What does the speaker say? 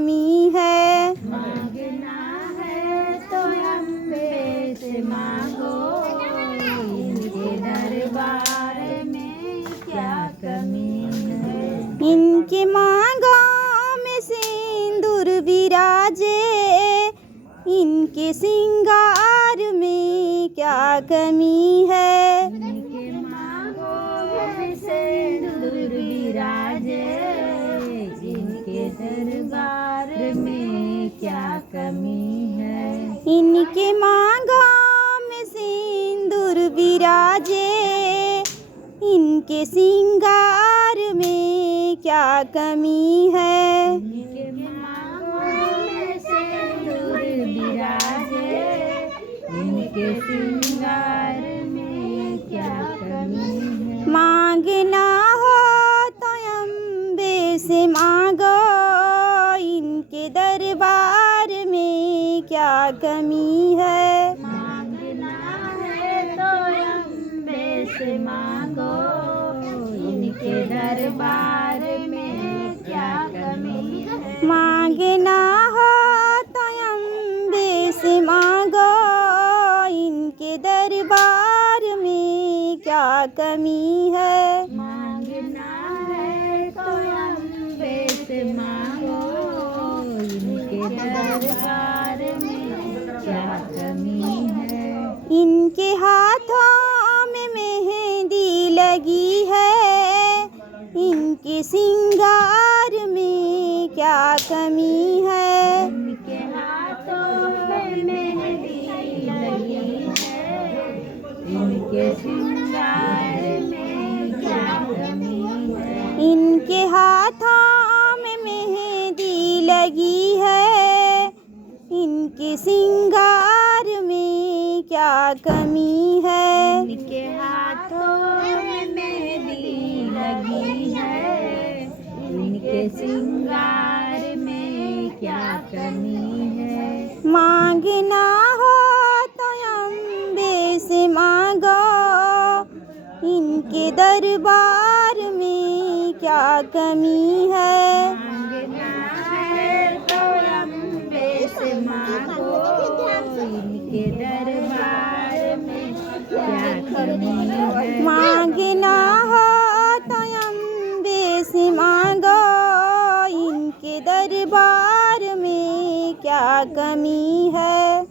कमी है। मांगना है तो अम्बे से मांगो, इनके दरबार में क्या कमी है। इनके मांगों में सिंदूर विराजे, इनके सिंगार में क्या कमी है। इनके मांगों में सिंदूर विराजे, इनके दरबार में क्या कमी है। इनके मांगों में सिंदूर विराजे, इनके सिंगार में क्या कमी है। इनके मांगों में सिंदूर विराजे, इनके सिंगार में क्या कमी है। मांगना हो तो अम्बे से मांगो, इनके दरबार में क्या कमी है। मांगना है तो अम्बे से मांगो, इनके दरबार में क्या कमी है। मांगना हो तो अम्बे से मांगो, इनके दरबार में क्या कमी है। मांगना है तो अम्बे से मांगो, इनके दरबार में क्या कमी है। इनके हाथों में मेहंदी लगी है, इनके सिंगार में क्या कमी है। इनके हाथों में मेहंदी लगी है, इनके श्रृंगार में क्या कमी है। इनके हाथों में मेहंदी लगी है, इनके सिंगार में क्या कमी है। इनके हाथों में मेहंदी लगी है, इनके श्रृंगार में क्या कमी है। मांगना हो तो अम्बे से मांगो, इनके दरबार में क्या कमी है। मांगना है तो अम्बे से मांगो, इनके दरबार में क्या कमी है। मांगना हो तो अम्बे से मांगो, इनके दरबार में क्या कमी है।